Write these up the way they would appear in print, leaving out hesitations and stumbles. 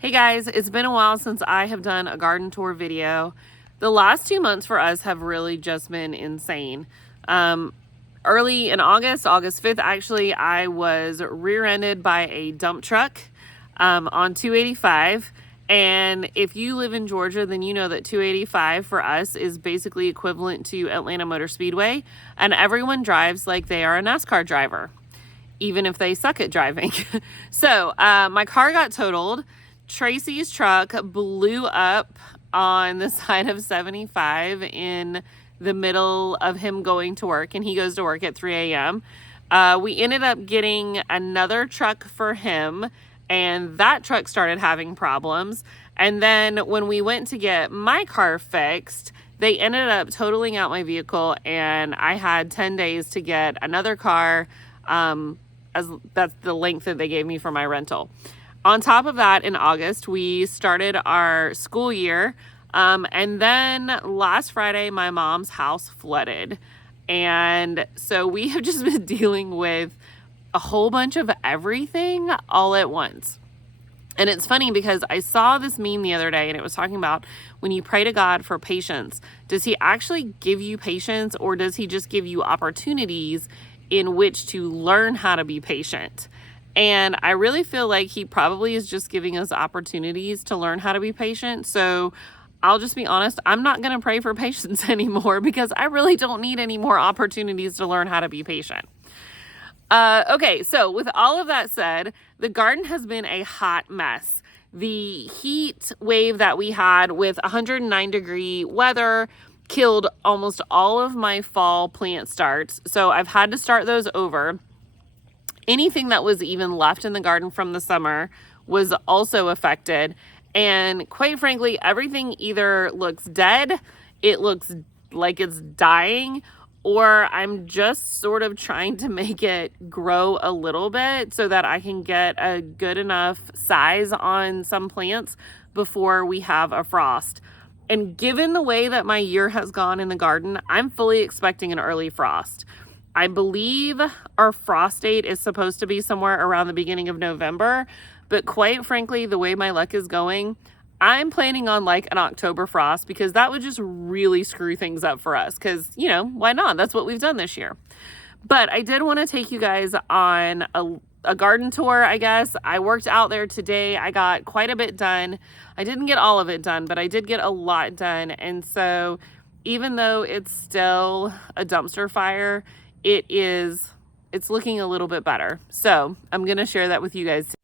Hey guys, it's been a while since I have done a garden tour video. The last 2 months for us have really just been insane. Early in August 5th, actually, I was rear-ended by a dump truck on 285. And if you live in Georgia, then you know that 285 for us is basically equivalent to Atlanta Motor Speedway. And everyone drives like they are a NASCAR driver, even if they suck at driving. So my car got totaled. Tracy's truck blew up on the side of 75 in the middle of him going to work, and he goes to work at 3 a.m. We ended up getting another truck for him, and that truck started having problems. And then when we went to get my car fixed, they ended up totaling out my vehicle, and I had 10 days to get another car, as that's the length that they gave me for my rental. On top of that, in August, we started our school year. And then last Friday, my mom's house flooded. And so we have just been dealing with a whole bunch of everything all at once. And it's funny because I saw this meme the other day, and it was talking about when you pray to God for patience, does he actually give you patience, or does he just give you opportunities in which to learn how to be patient? And I really feel like he probably is just giving us opportunities to learn how to be patient. So I'll just be honest, I'm not going to pray for patience anymore because I really don't need any more opportunities to learn how to be patient. Okay, so with all of that said, the garden has been a hot mess. The heat wave that we had with 109-degree weather killed almost all of my fall plant starts. So I've had to start those over. Anything that was even left in the garden from the summer was also affected. And quite frankly, everything either looks dead, it looks like it's dying, or I'm just sort of trying to make it grow a little bit so that I can get a good enough size on some plants before we have a frost. And given the way that my year has gone in the garden, I'm fully expecting an early frost. I believe our frost date is supposed to be somewhere around the beginning of November, but quite frankly, the way my luck is going, I'm planning on like an October frost because that would just really screw things up for us because, why not? That's what we've done this year. But I did want to take you guys on a garden tour, I guess. I worked out there today. I got quite a bit done. I didn't get all of it done, but I did get a lot done. And so even though it's still a dumpster fire, it's looking a little bit better. So I'm going to share that with you guys.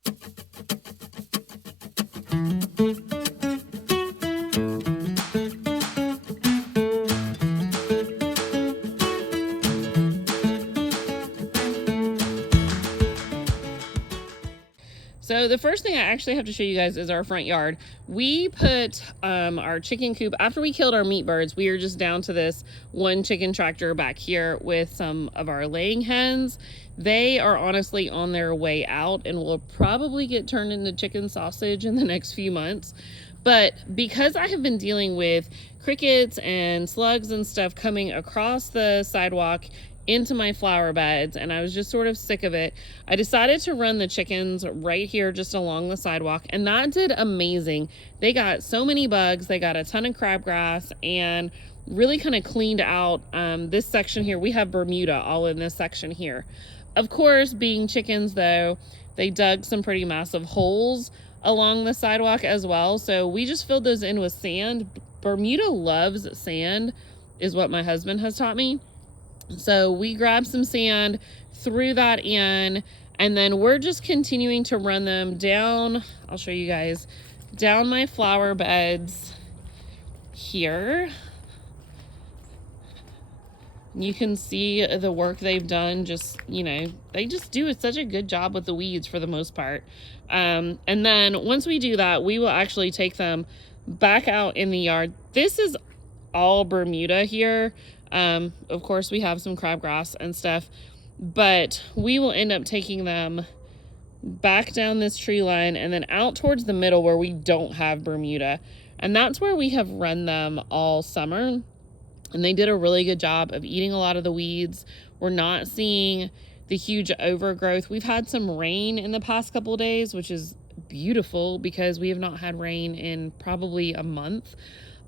So the first thing I actually have to show you guys is our front yard. We put our chicken coop, after we killed our meat birds, we are just down to this one chicken tractor back here with some of our laying hens. They are honestly on their way out and will probably get turned into chicken sausage in the next few months. But because I have been dealing with crickets and slugs and stuff coming across the sidewalk into my flower beds, and I was just sort of sick of it, I decided to run the chickens right here just along the sidewalk, and that did amazing. They got so many bugs, they got a ton of crabgrass, and really kind of cleaned out this section here. We have Bermuda all in this section here. Of course, being chickens though, they dug some pretty massive holes along the sidewalk as well, so we just filled those in with sand. Bermuda loves sand, is what my husband has taught me. So we grabbed some sand, threw that in, and then we're just continuing to run them down. I'll show you guys down my flower beds here. You can see the work they've done. Just, they just do such a good job with the weeds for the most part. And then once we do that, we will actually take them back out in the yard. This is all Bermuda here. Of course, we have some crabgrass and stuff, but we will end up taking them back down this tree line and then out towards the middle where we don't have Bermuda. And that's where we have run them all summer. And they did a really good job of eating a lot of the weeds. We're not seeing the huge overgrowth. We've had some rain in the past couple of days, which is beautiful because we have not had rain in probably a month.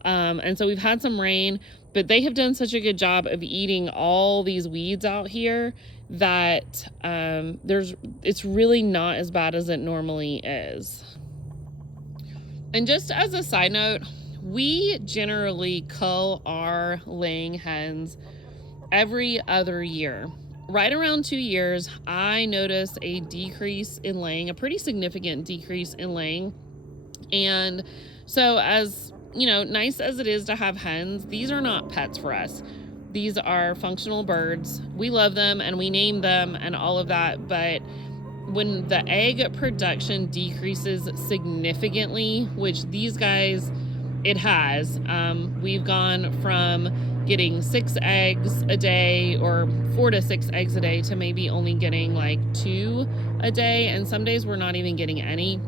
And so we've had some rain, but they have done such a good job of eating all these weeds out here that it's really not as bad as it normally is. And just as a side note, we generally cull our laying hens every other year. Right around 2 years, I noticed a decrease in laying, a pretty significant decrease in laying. And so, as you know, nice as it is to have hens, these are not pets for us. These are functional birds. We love them and we name them and all of that, but when the egg production decreases significantly, which these guys, it has, we've gone from getting 6 eggs a day or 4 to 6 eggs a day to maybe only getting like 2 a day, and some days we're not even getting any.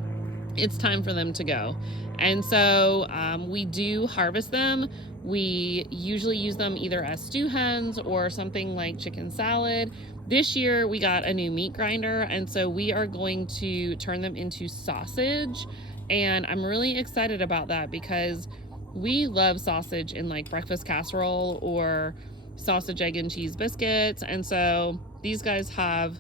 It's time for them to go. And so we do harvest them. We usually use them either as stew hens or something like chicken salad. This year we got a new meat grinder, and so we are going to turn them into sausage. And I'm really excited about that because we love sausage in like breakfast casserole or sausage, egg, and cheese biscuits. And so these guys have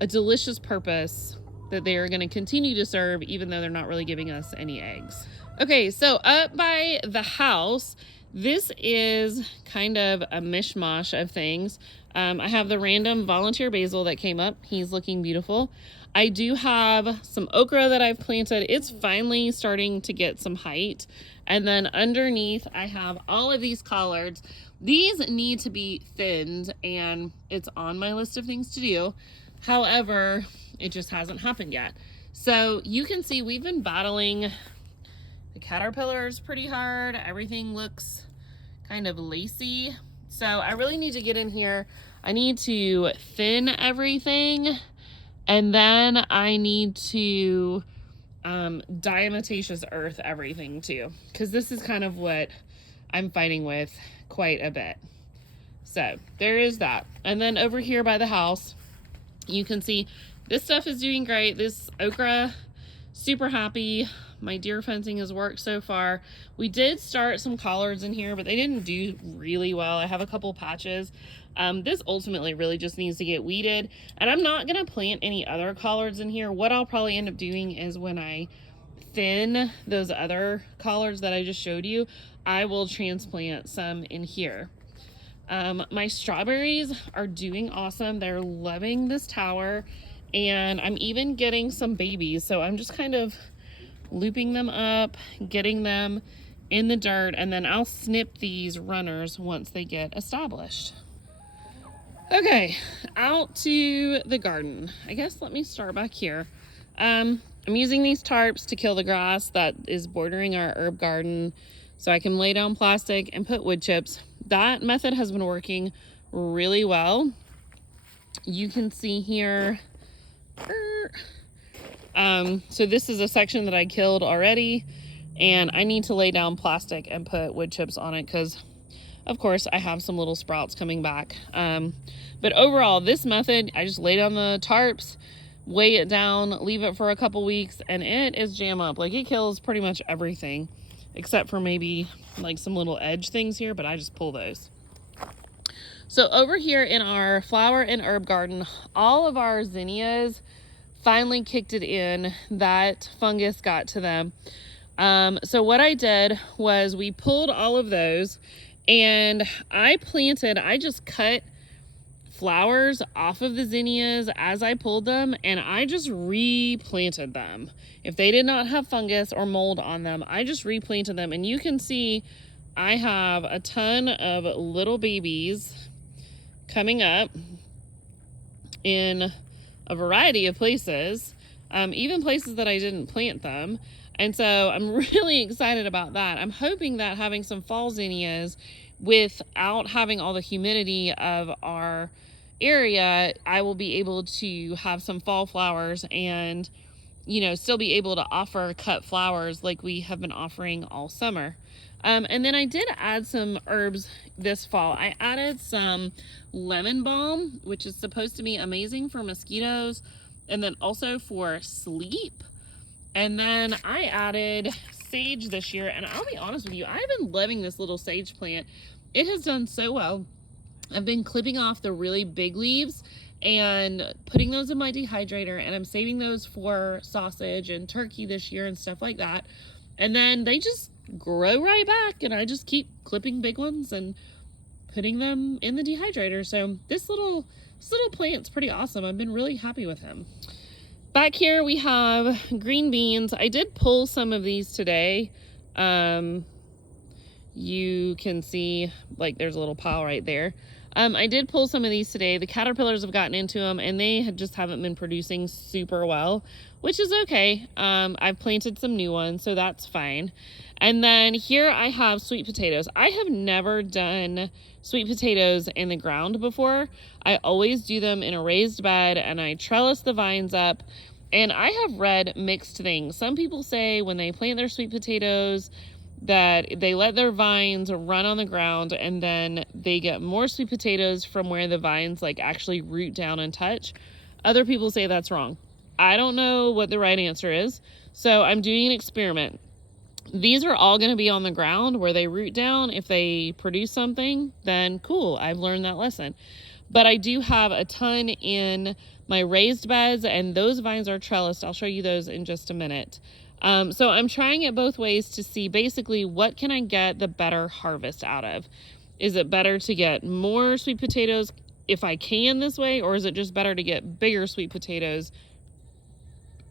a delicious purpose that they are going to continue to serve even though they're not really giving us any eggs. Okay, so up by the house, this is kind of a mishmash of things. I have the random volunteer basil that came up. He's looking beautiful. I do have some okra that I've planted. It's finally starting to get some height. And then underneath, I have all of these collards. These need to be thinned, and it's on my list of things to do. However, it just hasn't happened yet. So you can see we've been battling the caterpillars pretty hard. Everything looks kind of lacy. So I really need to get in here. I need to thin everything, and then I need to diatomaceous earth everything too, because this is kind of what I'm fighting with quite a bit. So there is that. And then over here by the house, you can see this stuff is doing great. This okra, super happy. My deer fencing has worked so far. We did start some collards in here, but they didn't do really well. I have a couple patches. This ultimately really just needs to get weeded, and I'm not gonna plant any other collards in here. What I'll probably end up doing is when I thin those other collards that I just showed you, I will transplant some in here. My strawberries are doing awesome. They're loving this tower, and I'm even getting some babies. So I'm just kind of looping them up, getting them in the dirt, and then I'll snip these runners once they get established. Okay, out to the garden. I guess let me start back here. I'm using these tarps to kill the grass that is bordering our herb garden so I can lay down plastic and put wood chips. That method has been working really well. You can see here, so this is a section that I killed already, and I need to lay down plastic and put wood chips on it because of course I have some little sprouts coming back. But overall, this method, I just lay down the tarps, weigh it down, leave it for a couple weeks, and it is jam up. Like, it kills pretty much everything except for maybe like some little edge things here, but I just pull those. So over here in our flower and herb garden, all of our zinnias finally kicked it in. That fungus got to them. So what I did was we pulled all of those, and I just cut flowers off of the zinnias as I pulled them, and I just replanted them. If they did not have fungus or mold on them, I just replanted them. And you can see I have a ton of little babies coming up in a variety of places, even places that I didn't plant them. And so I'm really excited about that. I'm hoping that having some fall zinnias without having all the humidity of our area, I will be able to have some fall flowers and, you know, still be able to offer cut flowers like we have been offering all summer. And then I did add some herbs this fall. I added some lemon balm, which is supposed to be amazing for mosquitoes and then also for sleep. And then I added sage this year, and I'll be honest with you, I've been loving this little sage plant. It has done so well. I've been clipping off the really big leaves and putting those in my dehydrator, and I'm saving those for sausage and turkey this year and stuff like that. And then they just grow right back, and I just keep clipping big ones and putting them in the dehydrator. So this little plant's pretty awesome. I've been really happy with him. Back here we have green beans. I did pull some of these today. You can see, like, there's a little pile right there. I did pull some of these today. The caterpillars have gotten into them, and they just haven't been producing super well, which is okay. I've planted some new ones, so that's fine. And then here I have sweet potatoes. I have never done sweet potatoes in the ground before. I always do them in a raised bed, and I trellis the vines up. And I have read mixed things. Some people say when they plant their sweet potatoes that they let their vines run on the ground, and then they get more sweet potatoes from where the vines like actually root down and touch. Other people say that's wrong. I don't know what the right answer is, so I'm doing an experiment. These are all going to be on the ground where they root down. If they produce something, then cool, I've learned that lesson. But I do have a ton in my raised beds, and those vines are trellised. I'll show you those in just a minute. So I'm trying it both ways to see basically what can I get the better harvest out of. Is it better to get more sweet potatoes if I can this way, or is it just better to get bigger sweet potatoes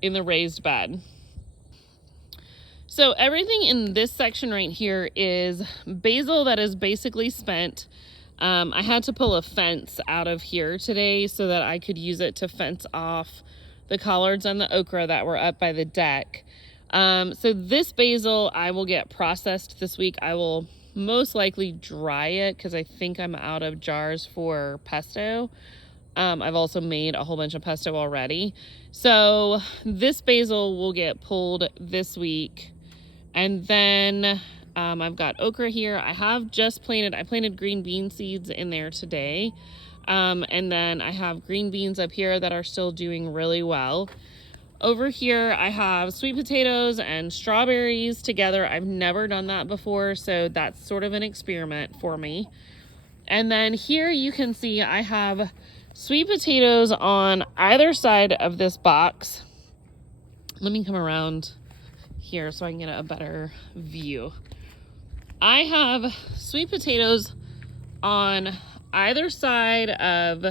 in the raised bed? So everything in this section right here is basil that is basically spent. I had to pull a fence out of here today so that I could use it to fence off the collards and the okra that were up by the deck. So this basil I will get processed this week. I will most likely dry it because I think I'm out of jars for pesto. I've also made a whole bunch of pesto already. So this basil will get pulled this week. And then I've got okra here. I planted green bean seeds in there today. And then I have green beans up here that are still doing really well. Over here, I have sweet potatoes and strawberries together. I've never done that before, so that's sort of an experiment for me. And then here you can see I have sweet potatoes on either side of this box. Let me come around here so I can get a better view. I have sweet potatoes on either side of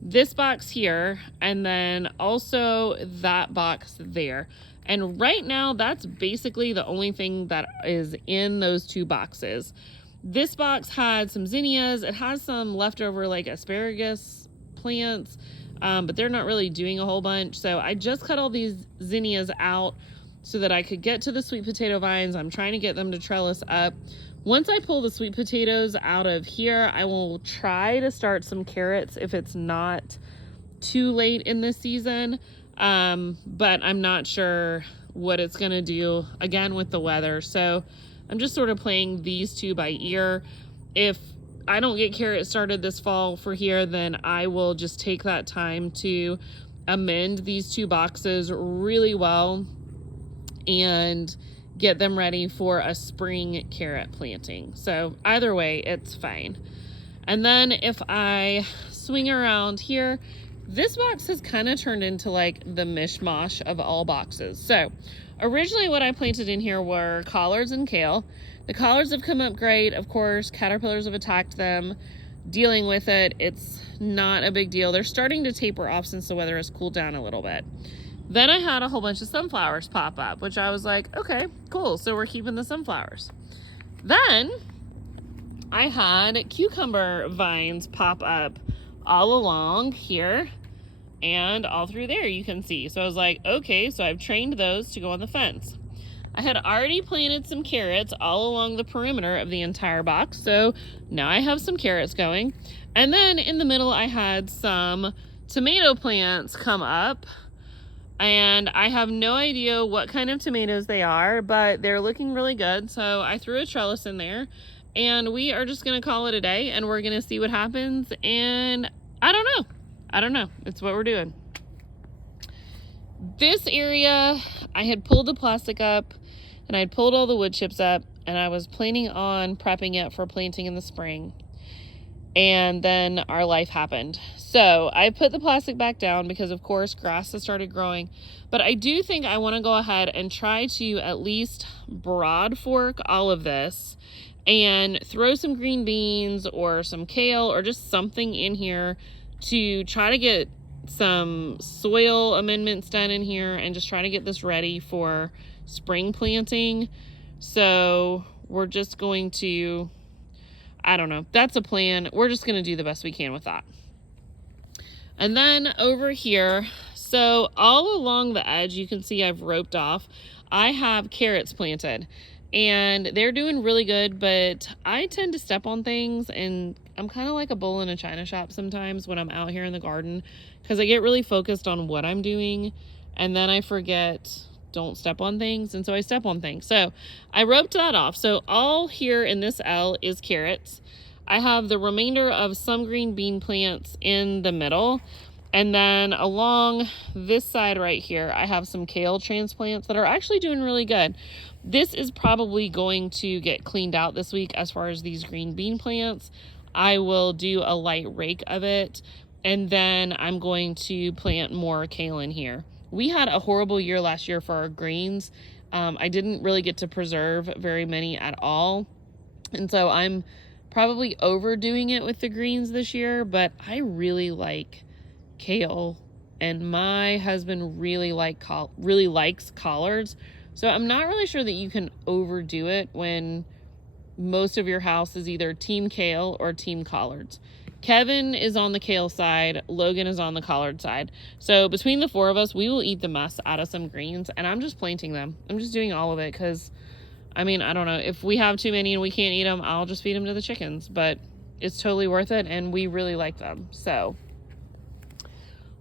this box here, and then also that box there. And right now that's basically the only thing that is in those two boxes. This box had some zinnias. It has some leftover like asparagus plants, but they're not really doing a whole bunch. So I just cut all these zinnias out so that I could get to the sweet potato vines. I'm trying to get them to trellis up. Once I pull the sweet potatoes out of here, I will try to start some carrots if it's not too late in this season. But I'm not sure what it's gonna do again with the weather. So I'm just sort of playing these two by ear. If I don't get carrots started this fall for here, then I will just take that time to amend these two boxes really well and get them ready for a spring carrot planting. So either way, it's fine. And then if I swing around here, this box has kind of turned into like the mishmash of all boxes. So originally what I planted in here were collards and kale. The collards have come up great. Of course, caterpillars have attacked them. Dealing with it, it's not a big deal. They're starting to taper off since the weather has cooled down a little bit. Then I had a whole bunch of sunflowers pop up, which I was like, okay, cool. So we're keeping the sunflowers. Then I had cucumber vines pop up all along here and all through there, you can see. So I was like, okay, so I've trained those to go on the fence. I had already planted some carrots all along the perimeter of the entire box. So now I have some carrots going. And then in the middle, I had some tomato plants come up. And I have no idea what kind of tomatoes they are, but they're looking really good. So I threw a trellis in there, and we are just gonna call it a day, and we're gonna see what happens. And I don't know. It's what we're doing. this area, I had pulled the plastic up and I had pulled all the wood chips up, and I was planning on prepping it for planting in the spring. And then our life happened. So I put the plastic back down because, of course, grass has started growing. But I do think I want to go ahead and try to at least broad fork all of this and throw some green beans or some kale or just something in here to try to get some soil amendments done in here and just try to get this ready for spring planting. So we're just going to, I don't know, that's a plan. We're just going to do the best we can with that. And then over here, so all along the edge, you can see I've roped off. I have carrots planted and they're doing really good, but I tend to step on things, and I'm kind of like a bull in a china shop sometimes when I'm out here in the garden, because I get really focused on what I'm doing and then I forget, don't step on things, and so I step on things. So I roped that off. So all here in this L is carrots. I have the remainder of some green bean plants in the middle, and then along this side right here I have some kale transplants that are actually doing really good. This is probably going to get cleaned out this week as far as these green bean plants. I will do a light rake of it, and then I'm going to plant more kale in here. We had a horrible year last year for our greens. I didn't really get to preserve very many at all. And so I'm probably overdoing it with the greens this year, but I really like kale, and my husband really likes collards. So I'm not really sure that you can overdo it when most of your house is either team kale or team collards. Kevin is on the kale side, Logan is on the collard side. So between the four of us, we will eat the mess out of some greens, and I'm just planting them. I'm just doing all of it because, I mean, I don't know. If we have too many and we can't eat them, I'll just feed them to the chickens, but it's totally worth it, and we really like them. So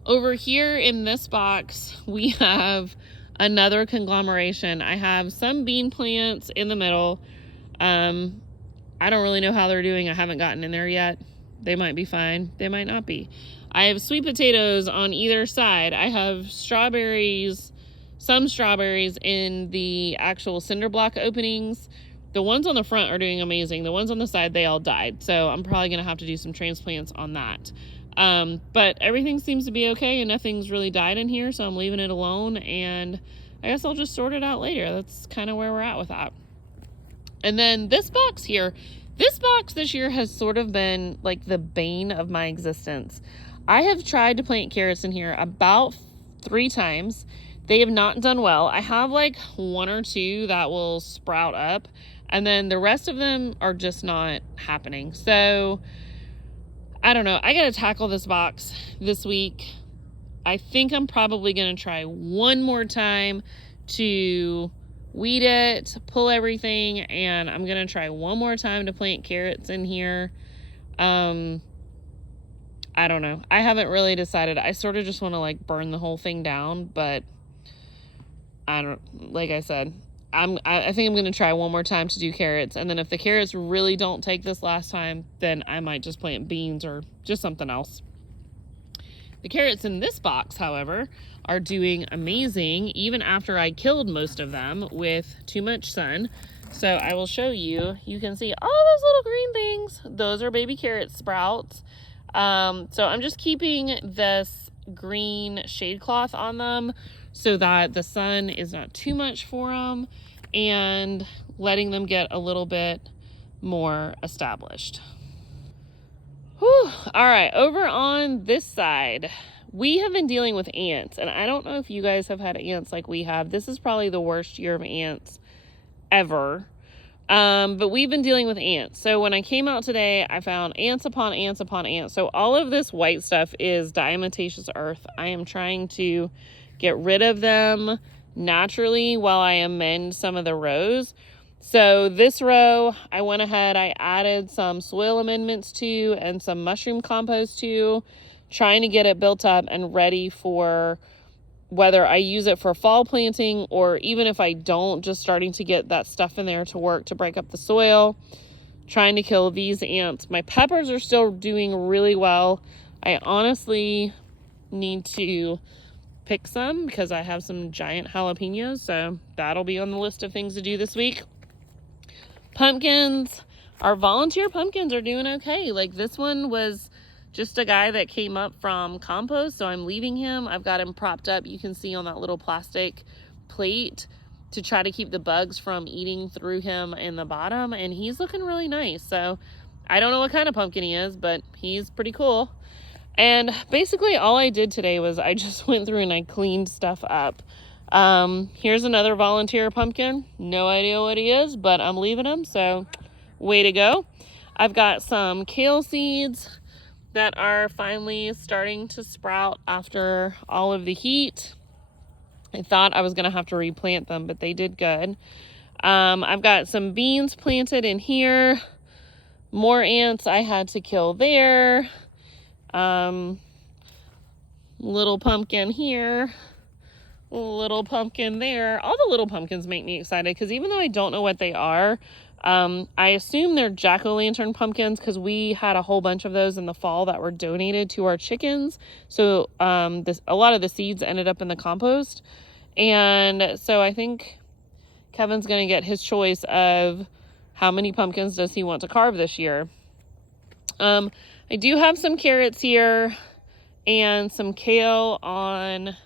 over here in this box, we have another conglomeration. I have some bean plants in the middle. I don't really know how they're doing. I haven't gotten in there yet. They might be fine. They might not be. I have sweet potatoes on either side. I have strawberries, some strawberries in the actual cinder block openings. The ones on the front are doing amazing. The ones on the side, they all died. So I'm probably going to have to do some transplants on that. But everything seems to be okay and nothing's really died in here. So I'm leaving it alone, and I guess I'll just sort it out later. That's kind of where we're at with that. And then this box here, this box this year has sort of been like the bane of my existence. I have tried to plant carrots in here about 3 times. They have not done well. I have like 1 or 2 that will sprout up, and then the rest of them are just not happening. So I don't know. I got to tackle this box this week. I think I'm probably going to try one more time to weed it, pull everything, and I'm going to try one more time to plant carrots in here. I don't know. I haven't really decided. I sort of just want to like burn the whole thing down, but like I said, I think I'm going to try one more time to do carrots, and then if the carrots really don't take this last time, then I might just plant beans or just something else. The carrots in this box, however, are doing amazing even after I killed most of them with too much sun. So I will show you. You can see all those little green things. Those are baby carrot sprouts. So I'm just keeping this green shade cloth on them so that the sun is not too much for them, and letting them get a little bit more established. Whew. All right, over on this side, we have been dealing with ants, and I don't know if you guys have had ants like we have. This is probably the worst year of ants ever. But we've been dealing with ants. So when I came out today, I found ants upon ants upon ants. So all of this white stuff is diatomaceous earth. I am trying to get rid of them naturally while I amend some of the rows. So this row, I went ahead, I added some soil amendments to and some mushroom compost to, trying to get it built up and ready for whether I use it for fall planting, or even if I don't, just starting to get that stuff in there to work to break up the soil, trying to kill these ants. My peppers are still doing really well. I honestly need to pick some because I have some giant jalapenos, so that'll be on the list of things to do this week. Pumpkins, our volunteer pumpkins are doing okay. Like this one was just a guy that came up from compost, so I'm leaving him. I've got him propped up, you can see on that little plastic plate, to try to keep the bugs from eating through him in the bottom, and he's looking really nice. So I don't know what kind of pumpkin he is, but he's pretty cool. And basically all I did today was I just went through and I cleaned stuff up. Here's another volunteer pumpkin. No idea what he is, but I'm leaving him, so way to go. I've got some kale seeds that are finally starting to sprout after all of the heat. I thought I was going to have to replant them, but they did good. I've got some beans planted in here. More ants I had to kill there. Little pumpkin here. Little pumpkin there. All the little pumpkins make me excited because even though I don't know what they are, I assume they're jack-o'-lantern pumpkins because we had a whole bunch of those in the fall that were donated to our chickens. So a lot of the seeds ended up in the compost. And so I think Kevin's going to get his choice of how many pumpkins does he want to carve this year. I do have some carrots here and some kale on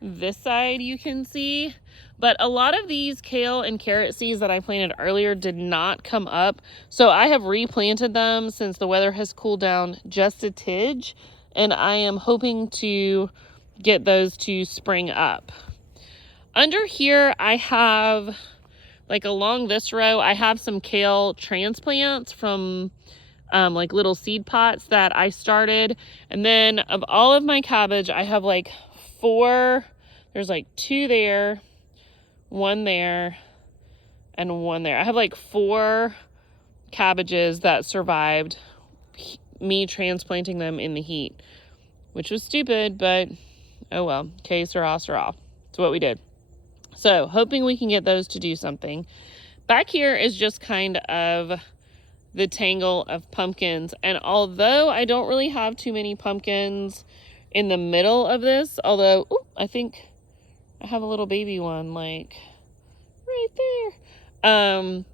this side, you can see. But a lot of these kale and carrot seeds that I planted earlier did not come up. So I have replanted them since the weather has cooled down just a tidge. And I am hoping to get those to spring up. Under here, I have, like along this row, I have some kale transplants from like little seed pots that I started. And then of all of my cabbage, I have like 4, there's like 2 there, 1 there, and 1 there. I have like 4 cabbages that survived me transplanting them in the heat, which was stupid, but oh well, que sera, sera. It's what we did. So hoping we can get those to do something. Back here is just kind of the tangle of pumpkins. And although I don't really have too many pumpkins in the middle of this, although I think I have a little baby one like right there.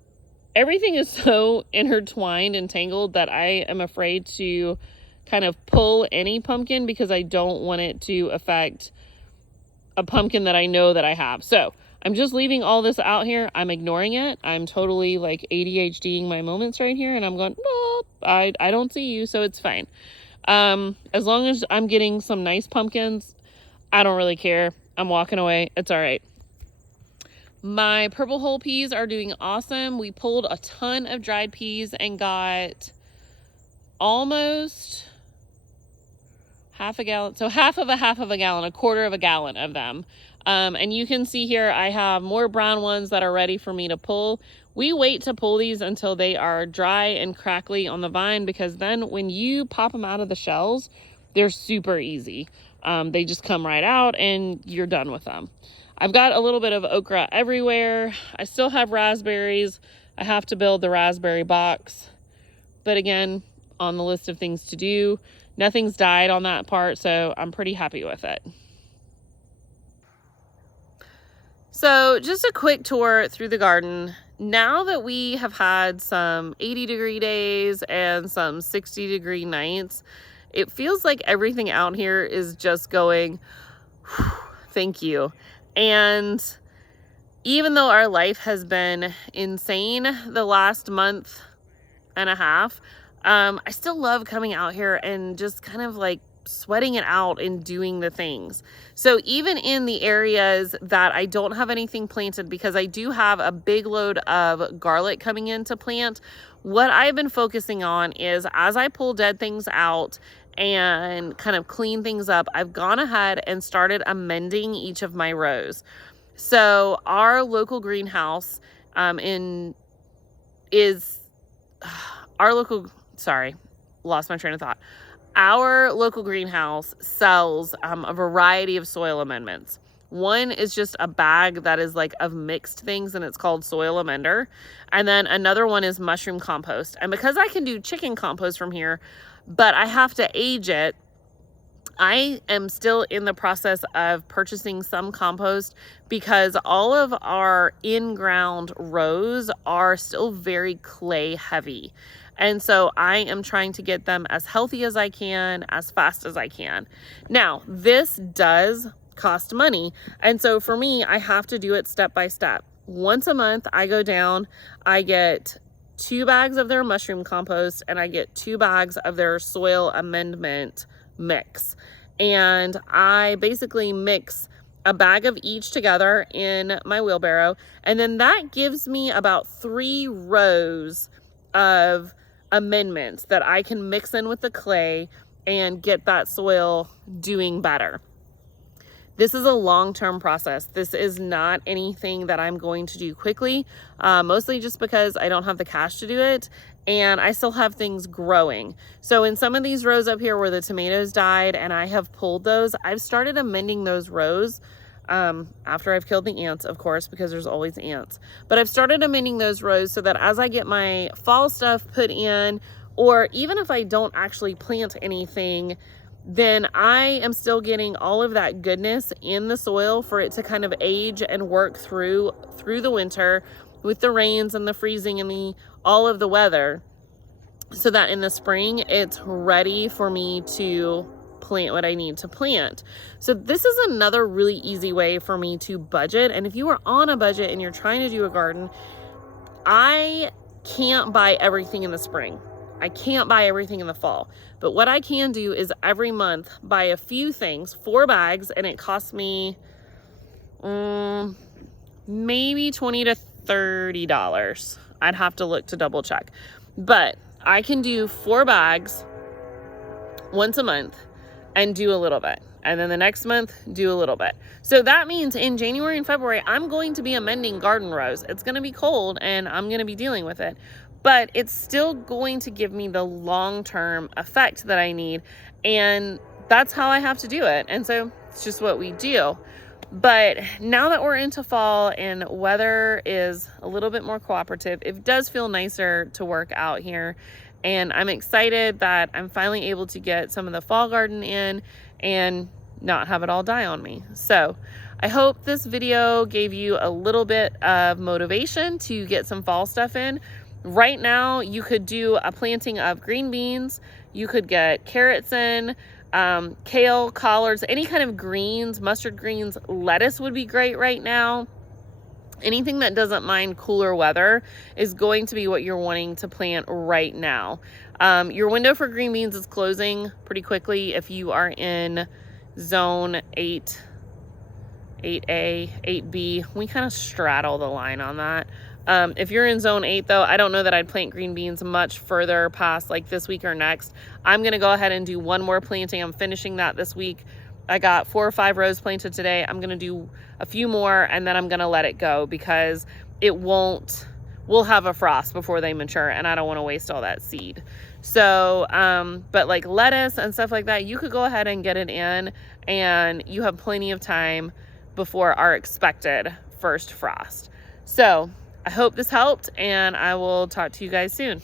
Everything is so intertwined and tangled that I am afraid to kind of pull any pumpkin because I don't want it to affect a pumpkin that I know that I have. So I'm just leaving all this out here. I'm ignoring it. I'm totally like ADHDing my moments right here. And I'm going, nope, I don't see you. So it's fine. As long as I'm getting some nice pumpkins, I don't really care. I'm walking away. It's all right. My purple whole peas are doing awesome. We pulled a ton of dried peas and got almost half a gallon. So half of a gallon, 1/4 of a gallon of them. And you can see here, I have more brown ones that are ready for me to pull. We wait to pull these until they are dry and crackly on the vine, because then when you pop them out of the shells, they're super easy. They just come right out and you're done with them. I've got a little bit of okra everywhere. I still have raspberries. I have to build the raspberry box. But again, on the list of things to do, nothing's died on that part, so I'm pretty happy with it. So just a quick tour through the garden. Now that we have had some 80-degree days and some 60-degree nights, it feels like everything out here is just going, thank you. And even though our life has been insane the last month and a half, I still love coming out here and just kind of like sweating it out and doing the things. So even in the areas that I don't have anything planted, because I do have a big load of garlic coming in to plant, what I've been focusing on is, as I pull dead things out and kind of clean things up, I've gone ahead and started amending each of my rows. So our local greenhouse lost my train of thought. Our local greenhouse sells a variety of soil amendments. One is just a bag that is like of mixed things, and it's called Soil Amender. And then another one is mushroom compost. And because I can do chicken compost from here, but I have to age it, I am still in the process of purchasing some compost because all of our in-ground rows are still very clay heavy. And so I am trying to get them as healthy as I can, as fast as I can. Now, this does cost money. And so for me, I have to do it step by step. Once a month, I go down, I get 2 bags of their mushroom compost, and I get 2 bags of their soil amendment mix. And I basically mix a bag of each together in my wheelbarrow. And then that gives me about 3 rows of amendments that I can mix in with the clay and get that soil doing better. This is a long-term process. This is not anything that I'm going to do quickly, mostly just because I don't have the cash to do it and I still have things growing. So in some of these rows up here where the tomatoes died and I have pulled those, I've started amending those rows after I've killed the ants, of course, because there's always ants. But I've started amending those rows so that as I get my fall stuff put in, or even if I don't actually plant anything, then I am still getting all of that goodness in the soil for it to kind of age and work through the winter with the rains and the freezing and all of the weather, so that in the spring it's ready for me to plant what I need to plant. So this is another really easy way for me to budget. And if you are on a budget and you're trying to do a garden, I can't buy everything in the spring. I can't buy everything in the fall, but what I can do is every month buy a few things, 4 bags, and it costs me maybe $20 to $30. I'd have to look to double check, but I can do 4 bags once a month and do a little bit. And then the next month, do a little bit. So that means in January and February, I'm going to be amending garden rows. It's going to be cold and I'm going to be dealing with it, but it's still going to give me the long-term effect that I need. And that's how I have to do it. And so it's just what we do. But now that we're into fall and weather is a little bit more cooperative, it does feel nicer to work out here. And I'm excited that I'm finally able to get some of the fall garden in and not have it all die on me. So I hope this video gave you a little bit of motivation to get some fall stuff in. Right now, you could do a planting of green beans. You could get carrots in, kale, collards, any kind of greens, mustard greens. Lettuce would be great right now. Anything that doesn't mind cooler weather is going to be what you're wanting to plant right now. Your window for green beans is closing pretty quickly if you are in zone 8, 8A, 8B. We kind of straddle the line on that. If you're in zone 8 though, I don't know that I'd plant green beans much further past like this week or next. I'm going to go ahead and do one more planting. I'm finishing that this week. I got 4 or 5 rows planted today. I'm going to do a few more and then I'm going to let it go because we'll have a frost before they mature and I don't want to waste all that seed. So, but like lettuce and stuff like that, you could go ahead and get it in and you have plenty of time before our expected first frost. So I hope this helped and I will talk to you guys soon.